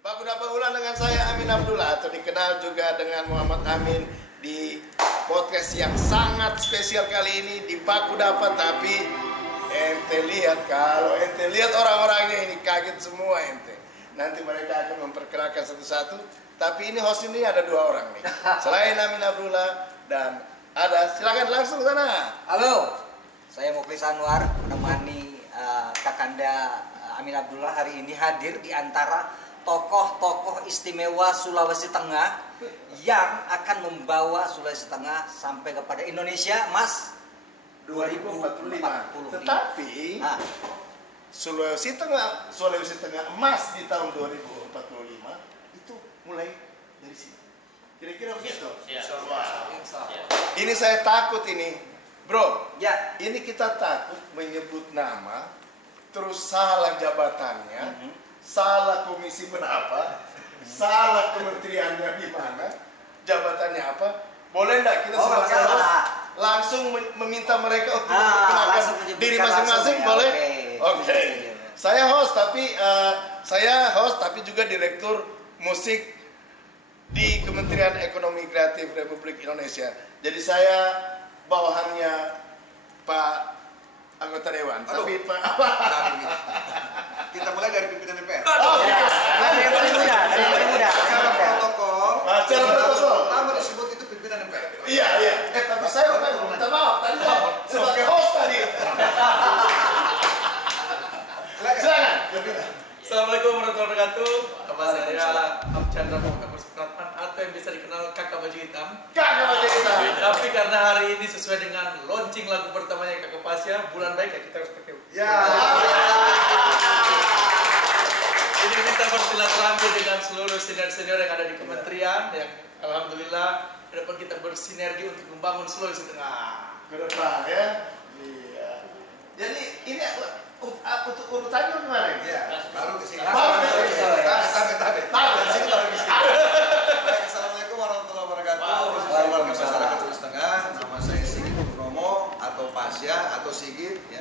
Baku dapat ulang dengan saya Amin Abdullah, atau dikenal juga dengan Muhammad Amin, di podcast yang sangat spesial kali ini di Baku Dapat. Tapi ente lihat, kalau ente lihat orang-orangnya ini kaget semua ente. Nanti mereka akan memperkenalkan satu-satu. Tapi ini host ini ada dua orang nih, selain Amin Abdullah dan ada, silakan langsung sana. Halo, saya Muklis Anwar menemani Kakanda Amin Abdullah hari ini hadir di antara tokoh-tokoh istimewa Sulawesi Tengah yang akan membawa Sulawesi Tengah sampai kepada Indonesia Mas 2045. Tetapi Sulawesi Tengah emas di tahun 2045 itu mulai dari sini. Kira-kira begitu. Ini saya takut ini, bro. Ya. Ini kita takut menyebut nama, terus salah jabatannya, salah komisi berapa, salah kementeriannya di mana, jabatannya apa. Boleh enggak kita sebagai host langsung meminta mereka untuk memperkenalkan diri masing-masing, boleh? Oke. Saya host tapi juga direktur musik di Kementerian Ekonomi Kreatif Republik Indonesia. Jadi saya bawahannya Pak anggota Dewan. Tapi Pak kita mulai dari pimpinan MPR. Dari yang paling muda, Secara protokol, pertama disebut itu pimpinan MPR. Iya. Tapi saya minta maaf tadi sebagai host tadi. Silakan. Assalamualaikum warahmatullahi wabarakatuh. Nama saya Abchandra Muhammad Supratman, atau yang bisa dikenal Kakak Baju Hitam. Tapi karena hari ini sesuai dengan launching lagu pertamanya Kakak Pasya, bulan baik ya, kita harus pakai. Ya. Ini kita bersilaturahmi dengan seluruh senior-senior yang ada di kementerian, yang alhamdulillah ke depan kita bersinergi untuk membangun Sulawesi Tengah. Ke depan ya. Iya. Jadi ini untuk urutannya gimana? Ya, baru ke sini. Tabe. Assalamualaikum warahmatullahi wabarakatuh. Warga masyarakat Sulawesi Tengah. Nama saya Sigit Purnomo atau Pasya atau Sigit ya.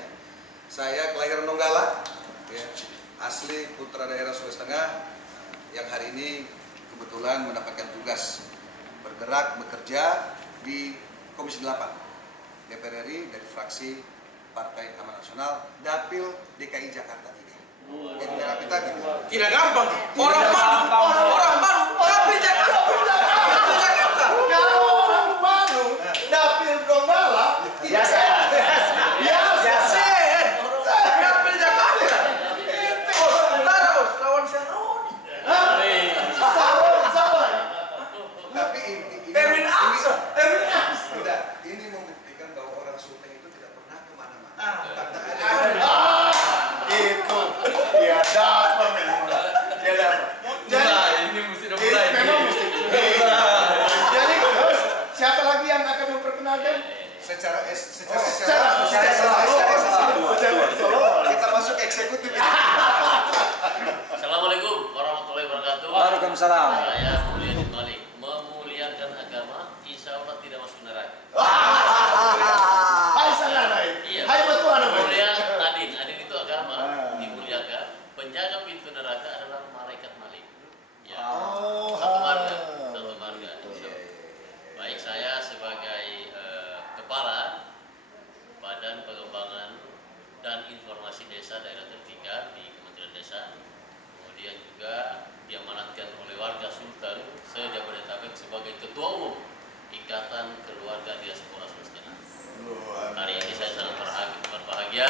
Saya kelahiran Donggala ya. Asli putra daerah Sulawesi Tengah yang hari ini kebetulan mendapatkan tugas bergerak bekerja di Komisi 8 DPR RI dari fraksi Partai Amanat Nasional Dapil DKI Jakarta 3. Tidak gampang. Orang baru, tapi Jakarta. Kalau orang baru dapil Donggala biasa. Dapil Jakarta. Sementara bos, lawan Syaroni. Sawan. Tapi ini Erwin Aksa. tidak, ini membuktikan bahwa orang Sulteng itu tidak pernah kemana-mana. Itu dia dapat memang. Ini mesti udah mulai. Memang mesti. Jadi host, siapa lagi yang akan memperkenalkan? Secara kita masuk eksekutif ini. Assalamualaikum warahmatullahi wabarakatuh. Waalaikumsalam. Saya Mulyadin Malik, memuliakan agama, insya Allah tidak masuk neraka. Hai sanganai. Iya. Hai betul anak. Mulia Adin itu agama, dimuliakan. Penjaga pintu neraka adalah malaikat Malik. Ya. Satu marga. Insya Allah. Baik, saya sebagai kepala Badan Pengembangan dan Informasi Desa Daerah Tertinggal di Kementerian Desa. Kemudian juga diamanatkan oleh warga Sultan se-Jabodetabek sebagai Ketua Umum Ikatan Keluarga Diaspora Sulawesi Tengah. Hari ini saya sangat berbahagia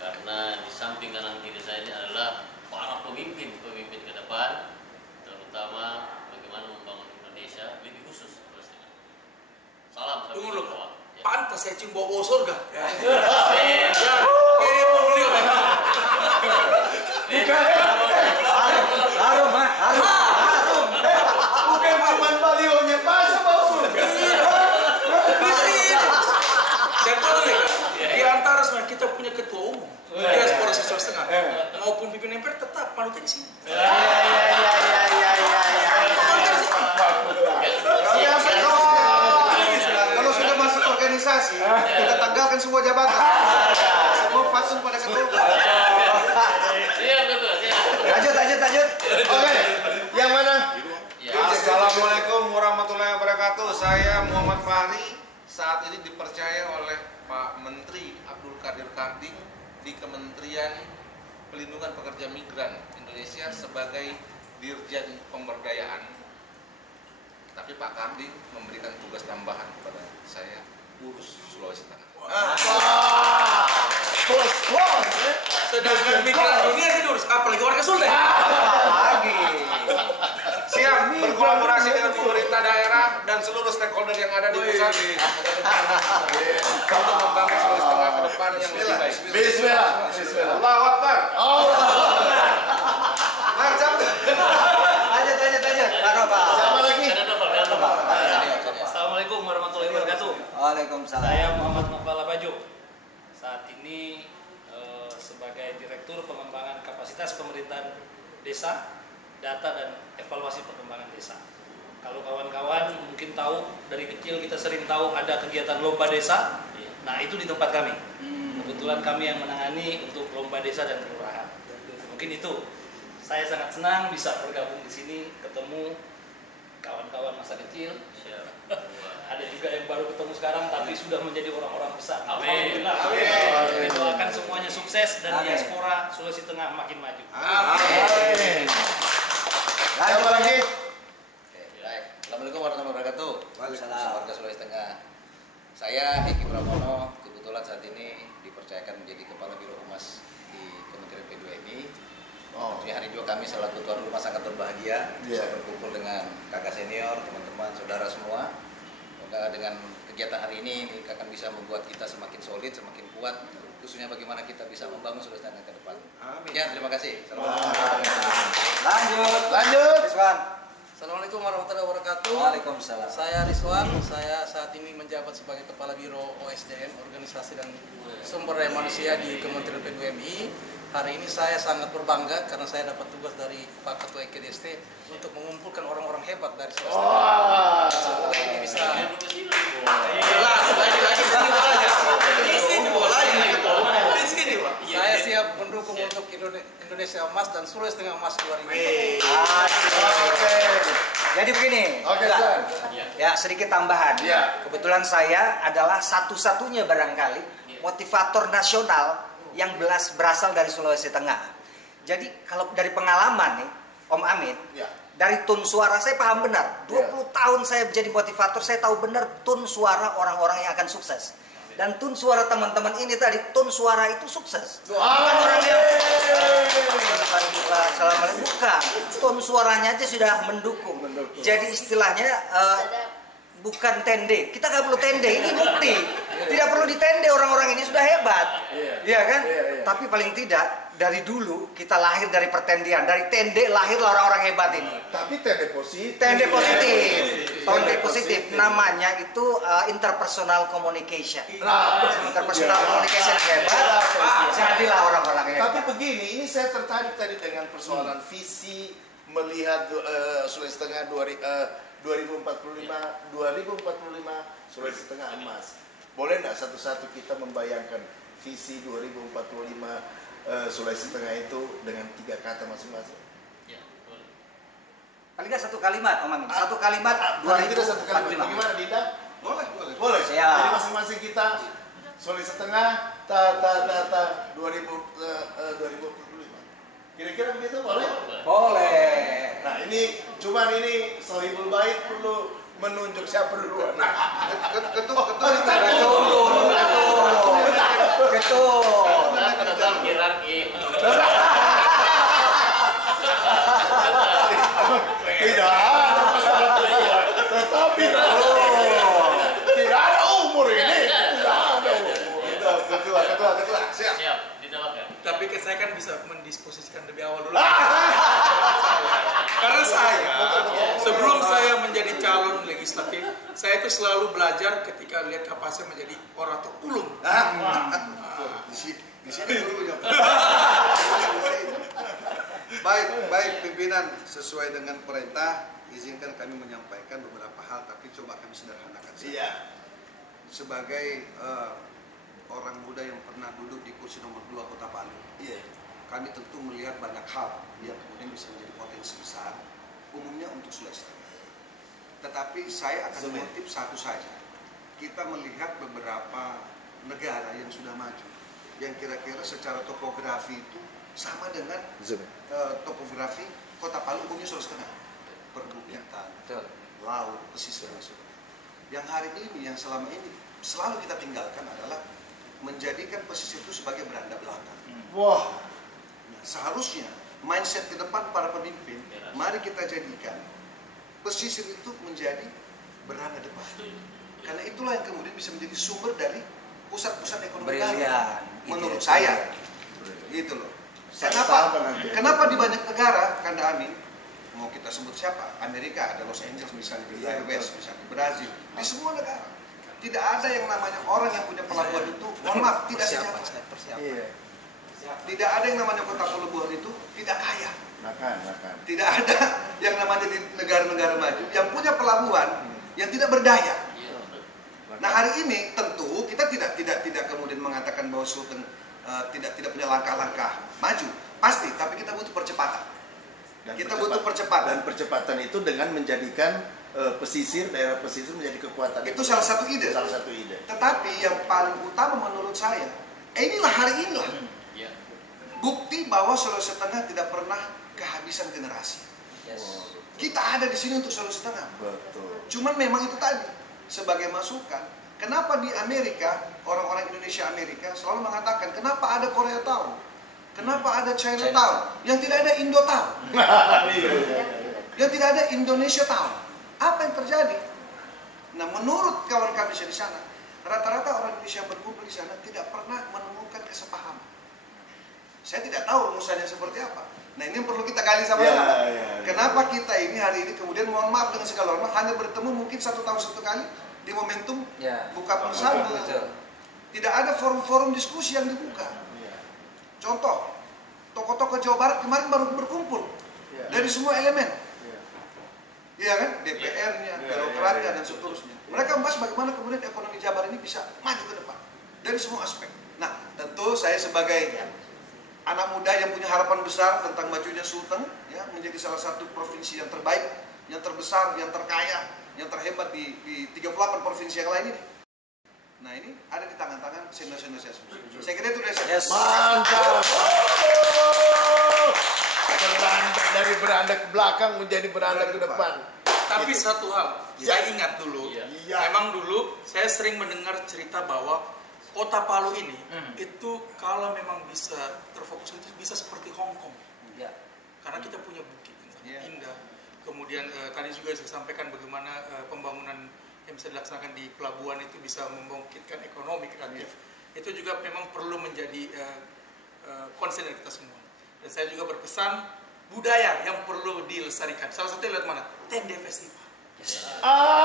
karena di samping kanan kiri saya ini adalah para pemimpin ke depan, terutama bagaimana membangun Indonesia lebih khusus Sulawesi Tengah. Salam sampai Tunggu dulu. jumpa. Pantas saya cium bau surga. Amin. Harum. Bukan cuma balionya, masa bau surga. Saya tahu nih, di antara sebenarnya kita punya ketua umum diaspora Sulawesi Tengah maupun pimpinan MPR tetap manutnya di sini. Kalau sudah masuk organisasi, kita tanggalkan semua jabatan. Semua fatsun pada ketua. Siap betul, siap. Lanjut. Oke. saat ini dipercaya oleh Pak Menteri Abdul Qadir Karding di Kementerian Pelindungan Pekerja Migran Indonesia sebagai Dirjen Pemberdayaan. Tapi Pak Karding memberikan tugas tambahan kepada saya, urus Sulawesi Tengah. Sedangkan migran dunia diurus, apalagi warga Sultan. Lagi. Siap berkolaborasi dengan pemerintah daerah dan seluruh stakeholder yang ada di pusat untuk membangun Sulawesi Tengah ke depan yang lebih baik. Bismillah. Allahu Akbar. Lanjut. Siapa lagi? Assalamualaikum warahmatullahi wabarakatuh. Waalaikumsalam. Saya Muhammad Novel Abajo. Saat ini sebagai Direktur Pengembangan Kapasitas Pemerintahan Desa, Data dan Evaluasi Perkembangan Desa. Kalau kawan-kawan mungkin tahu, dari kecil kita sering tahu ada kegiatan lomba desa. Nah, itu di tempat kami. Kebetulan kami yang menangani untuk lomba desa dan kelurahan. Mungkin itu. Saya sangat senang bisa bergabung di sini, ketemu kawan-kawan masa kecil. Ada juga yang baru ketemu sekarang tapi sudah menjadi orang-orang besar. Amin. Alhamdulillah. Doakan semuanya sukses dan diaspora Sulawesi Tengah makin maju. Amin. Siapa lagi? Baik. Assalamualaikum warahmatullahi wabarakatuh. Waalaikumsalam. Warga Sulawesi Tengah. Saya Eki Pramono, kebetulan saat ini dipercayakan menjadi Kepala Biro Humas di Kementerian P2MI. Tentunya hari juga kami selaku tuan rumah sangat berbahagia bisa berkumpul dengan kakak senior, teman-teman, saudara semua. Semoga dengan kegiatan hari ini akan bisa membuat kita semakin solid, semakin kuat, khususnya bagaimana kita bisa membangun Sulawesi Tengah ke depan. Amin. Ya, terima kasih. Lanjut. Rizwan. Assalamualaikum warahmatullahi wabarakatuh. Waalaikumsalam. Saya Rizwan, saya saat ini menjabat sebagai Kepala Biro OSDM, Organisasi dan Sumber Daya Manusia di Kementerian P2MI. Hari ini saya sangat berbangga karena saya dapat tugas dari Pak Ketua IKDST untuk mengumpulkan orang-orang hebat dari Sulawesi Tengah. Semoga ini bisa Saya siap mendukung untuk Indonesia Emas dan Sulawesi Tengah Emas 2020. Jadi begini. Ya, sedikit tambahan. Kebetulan saya adalah satu-satunya barangkali motivator nasional yang berasal dari Sulawesi Tengah. Jadi kalau dari pengalaman nih, Om Amin, dari tone suara saya paham benar. 20 tahun saya menjadi motivator, saya tahu benar tone suara orang-orang yang akan sukses. Dan tone suara teman-teman ini tadi, tone suara itu sukses. Bukan orang yang Assalamualaikum, bukan. Tone suaranya aja sudah mendukung. Jadi istilahnya bukan tende. Kita nggak perlu tende, ini bukti. Tidak perlu ditende, orang-orang ini sudah hebat. Iya kan? Tapi paling tidak dari dulu kita lahir dari pertendian, dari tende lahirlah orang-orang hebat ini. Tapi tende positif. Tende positif. Namanya itu interpersonal communication. Interpersonal communication hebat. Jadilah orang-orang hebat. Tapi begini, ini saya tertarik tadi dengan persoalan visi melihat Sulawesi Tengah 2045 Sulawesi Tengah emas. Boleh nggak satu-satu kita membayangkan visi 2045 Sulawesi Tengah itu dengan 3 kata masing-masing? Ya, boleh. Paling nggak satu kalimat, Om Amin. Satu kalimat. Paling tidak satu kalimat. Bagaimana, Dinda? Boleh. Siap. Jadi masing-masing kita Sulawesi Tengah 2045. Kira-kira begitu boleh? Boleh. Nah, ini Sohibul Bait perlu menunjuk siapa duluan. Ketua. Tetap hierarki. Tidak ada masalah. Tetapi tidak ada umur ini. Tidak ada umur. Ketua. Siap, ditambahkan. Tapi saya kan bisa mendisposisikan lebih awal dulu. Karena saya sebelum saya menjadi calon legislatif, saya itu selalu belajar ketika lihat kapasitas menjadi orator ulung. Di sini dulu ya. Baik pimpinan, sesuai dengan perintah izinkan kami menyampaikan beberapa hal, tapi coba kami sederhanakan saja. Iya. Sebagai orang muda yang pernah duduk di kursi nomor 2 Kota Palu, kami tentu melihat banyak hal yang kemudian bisa menjadi potensi besar umumnya untuk Sulawesi Tengah. Tetapi saya akan mengutip satu saja. kita melihat beberapa negara yang sudah maju, yang kira-kira secara topografi itu sama dengan topografi Kota Palu, umumnya Sulawesi Tengah, perbukitan, laut, pesisir. Yang hari ini, yang selama ini selalu kita tinggalkan adalah menjadikan pesisir itu sebagai beranda belakang. Wah, Nah, seharusnya mindset ke depan para pemimpin, mari kita jadikan pesisir itu menjadi beranda depan. Karena itulah yang kemudian bisa menjadi sumber dari pusat-pusat ekonomi negara. Menurut saya, gitu loh. Kenapa di banyak negara, Kanda Amin, mau kita sebut siapa? Amerika ada Los Angeles misalnya, di US misalnya, Brazil, di semua negara tidak ada yang namanya orang yang punya pelabuhan itu, mohon maaf, tidak sejahtera. Tidak ada yang namanya kota pelabuhan itu tidak kaya. Tidak ada yang namanya di negara-negara maju yang punya pelabuhan yang tidak berdaya. Nah, hari ini tentu kita tidak kemudian mengatakan bahwa Sultan tidak punya langkah-langkah maju, pasti, tapi kita butuh percepatan. Dan percepatan itu dengan menjadikan daerah pesisir menjadi kekuatan. Itu salah satu ide. Tetapi yang paling utama menurut saya, inilah hari inilah bukti bahwa Sulawesi Tengah tidak pernah kehabisan generasi. Kita ada di sini untuk Sulawesi Tengah. Betul. Cuman memang itu tadi sebagai masukan. Kenapa di Amerika, orang-orang Indonesia Amerika selalu mengatakan, kenapa ada Korea Town? Kenapa ada China Town? Yang tidak ada Indo Town? Yang tidak ada Indonesia Town? Apa yang terjadi? Nah, menurut kawan kami di sana, rata-rata orang Indonesia yang berkumpul di sana tidak pernah menemukan kesepahaman. Saya tidak tahu rumusannya seperti apa. Nah, ini yang perlu kita gali sama-sama. Kenapa kita ini hari ini kemudian, mohon maaf dengan segala hormat, hanya bertemu mungkin 1 tahun 1 kali di momentum buka bersama. Tidak ada forum-forum diskusi yang dibuka. Contoh, tokoh-tokoh Jawa Barat kemarin baru berkumpul dari semua elemen. Iya kan? DPR-nya, birokratnya, dan seterusnya. Mereka membahas bagaimana kemudian ekonomi Jabar ini bisa maju ke depan dari semua aspek. Nah, tentu saya sebagai anak muda yang punya harapan besar tentang majunya Sulteng, ya, menjadi salah satu provinsi yang terbaik, yang terbesar, yang terkaya, yang terhebat di 38 provinsi yang lain ini. Nah, ini ada di tangan-tangan senior-senior saya semua. Saya kira itu dari saya. Mantap. Dari beranda ke belakang menjadi beranda ke depan. Tapi satu hal, saya ingat dulu, memang dulu saya sering mendengar cerita bahwa Kota Palu ini itu kalau memang bisa terfokus itu bisa seperti Hong Kong. Karena kita punya bukit yang sangat indah. Kemudian tadi juga saya sampaikan bagaimana pembangunan yang bisa dilaksanakan di pelabuhan itu bisa membangkitkan ekonomi kreatif. Itu juga memang perlu menjadi concern kita semua. Dan saya juga berpesan budaya yang perlu dilestarikan. Salah satunya lihat mana? Tende Festival.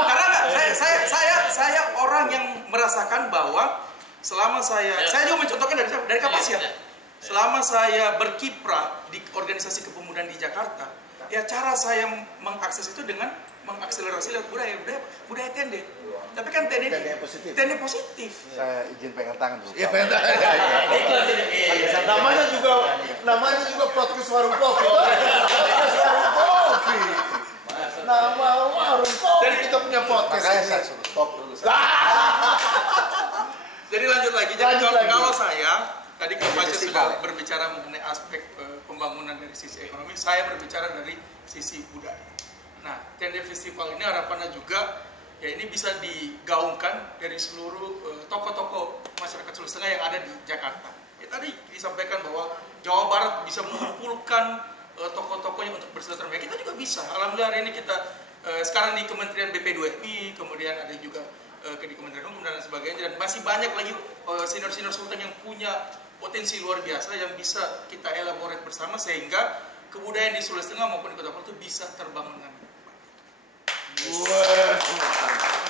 Karena saya orang yang merasakan bahwa selama saya juga mencontohkan dari Kapasya. Selama saya berkiprah di organisasi kepemudaan di Jakarta, ya cara saya mengakses itu dengan mengakselerasi lewat budaya tende. Tapi kan tende positif. Saya izin pegang tangan dulu. Iya, pegang tangan. Namanya juga podcast warung kopi. Podcast warung kopi. Nama warung kopi. Jadi kita punya podcast. Makanya saya suruh stop dulu. Jadi lanjut lagi. Kalau saya tadi Kapasya sudah berbicara mengenai aspek pembangunan dari sisi ekonomi, saya berbicara dari sisi budaya. Nah, Tende Festival ini harapannya juga ya ini bisa digaungkan dari seluruh tokoh-tokoh masyarakat Sulawesi Tengah yang ada di Jakarta. Ya, tadi disampaikan bahwa Jawa Barat bisa mengumpulkan tokoh-tokohnya untuk bersilaturahmi. Kita juga bisa. Alhamdulillah hari ini kita sekarang di Kementerian BP2MI, kemudian ada juga di Kementerian Hukum dan sebagainya, dan masih banyak lagi senior-senior Sultan yang punya potensi luar biasa yang bisa kita elaborate bersama sehingga kebudayaan di Sulawesi Tengah maupun di Kota Palu itu bisa terbangun dengan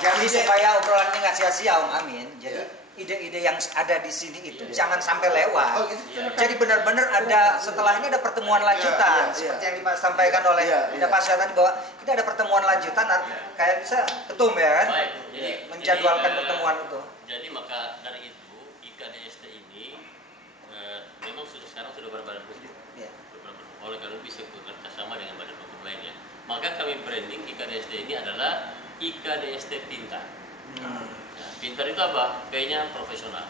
Jadi supaya obrolan ini nggak sia-sia Om Amin, jadi ide-ide yang ada di sini itu jangan sampai lewat. Jadi benar-benar ada setelahnya ada pertemuan lanjutan seperti yang disampaikan oleh Pasya tadi bahwa kita ada pertemuan lanjutan, kayak bisa ketum ya kan, menjadwalkan pertemuan itu. Jadi maka dari itu IKDST ini memang sekarang sudah berbadan hukum. Oleh karena itu bisa bekerja sama dengan badan hukum lainnya. Maka kami branding IKDST ini adalah IKDST Pintar. Pintar itu apa? P-nya profesional,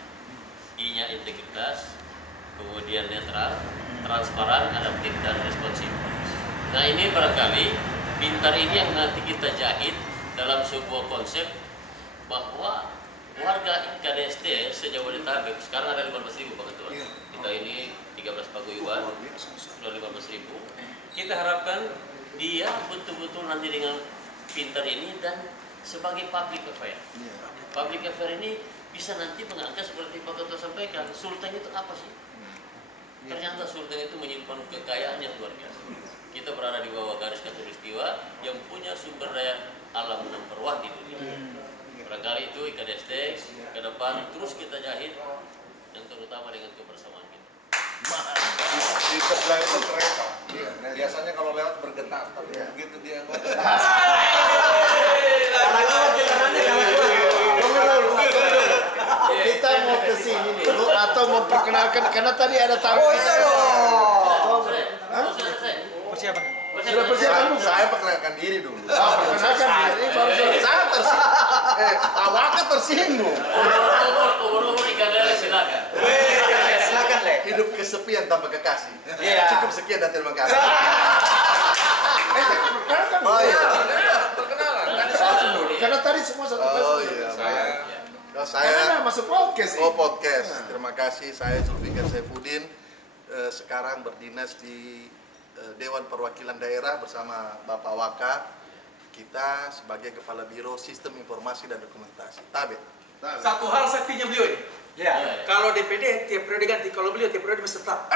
I-nya integritas, kemudian netral, transparan, adaptif, dan responsif. Nah ini barangkali pintar ini yang nanti kita jahit dalam sebuah konsep bahwa warga KDST se-Jabodetabek sekarang ada 15.000 Pak Ketua. Kita ini 13 paguyuban, sudah 15.000. Kita harapkan dia betul-betul nanti dengan pintar ini dan sebagai public affair. Public affair ini bisa nanti mengangkat seperti Pak Ketua sampaikan, sultan itu apa sih? Ternyata sultan itu menyimpan kekayaan yang luar biasa. Kita berada di bawah garis khatulistiwa yang punya sumber daya alam nomor 1 di dunia. Barangkali itu IKDST ke depan terus kita jahit dan terutama dengan kebersamaan kita. Di sebelah itu kereta. Biasanya kalau lewat bergetar, tapi begitu dia Kita mau ke sini dulu atau memperkenalkan karena tadi ada tamu. Iya dong. Persiapan. Sudah persiapan belum? saya perkenalkan diri dulu. Perkenalkan diri baru Saya tersinggung. Awaknya tersinggung. Umur IKDST silakan. Silakan Le. Hidup kesepian tanpa kekasih. Iya. Cukup sekian dan terima kasih. perkenalkan. Oh iya. Perkenalan. Karena tadi semua satu Oh persatu. iya. Karena Saya masuk podcast ini. podcast. Terima kasih. Saya Zulfikar Saifuddin. Sekarang berdinas di Dewan Perwakilan Daerah bersama Bapak Waka. Kita sebagai Kepala Biro Sistem Informasi dan Dokumentasi. Tabe. Satu hal saktinya beliau ini. Ya. Kalau DPD tiap periode ganti, kalau beliau tiap periode masih tetap.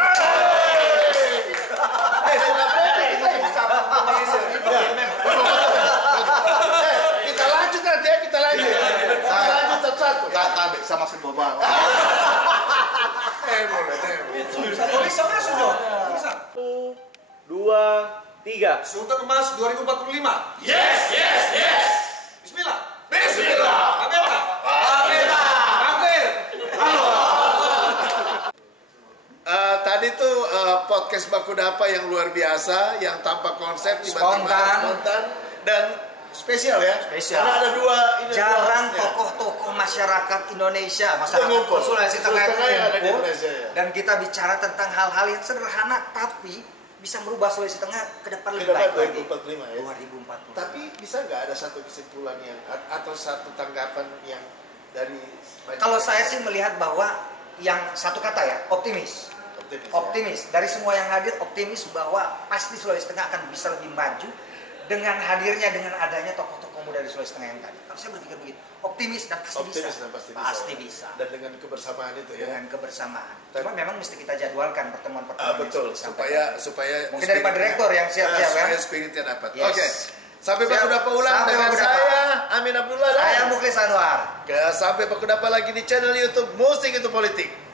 Kita lanjut nanti ya, kita lanjut. Kita lanjut satu-satu. Tabe sama si Boba. Tulisannya sudah. 2, 3. Sultan Emas 2045. Yes, yes, yes. Bismillah. Bismillah. Kamera. Tadi tuh podcast Baku Dapa yang luar biasa, yang tanpa konsep, tiba-tiba spontan dan spesial ya. Spesial. Karena ada dua ini. Jarang tokoh-tokoh masyarakat Indonesia, masyarakat Ngumpul. Sulawesi Tengah Sulawesi Tengah yang ada di ngumpul, Indonesia, ya. dan kita bicara tentang hal-hal yang sederhana tapi bisa merubah Sulawesi Tengah ke depan lebih baik lagi. 2045 ya. 2040. Tapi bisa nggak ada satu kesimpulan yang atau satu tanggapan yang dari Kalau saya sih melihat bahwa yang satu kata ya, optimis. Optimis. Dari semua yang hadir optimis bahwa pasti Sulawesi Tengah akan bisa lebih maju dengan hadirnya, dengan adanya tokoh-tokoh muda di Sulawesi Tengah yang tadi. Kalau saya berpikir begitu, optimis dan pasti bisa. Dan Pasti bisa. Dan dengan kebersamaan itu ya. Dengan kebersamaan. Cuma memang mesti kita jadwalkan pertemuan-pertemuan. Betul. yang Supaya mungkin dari Pak Direktur yang siap-siap ya. supaya spiritnya dapat. Yes. Oke. Sampai Siap. Baku Dapa ulang Sampai dengan Baku Dapa. saya Amin Abdullah. Saya Mukhlis Anwar. Sampai Baku Dapa lagi di channel YouTube Musik Itu Politik.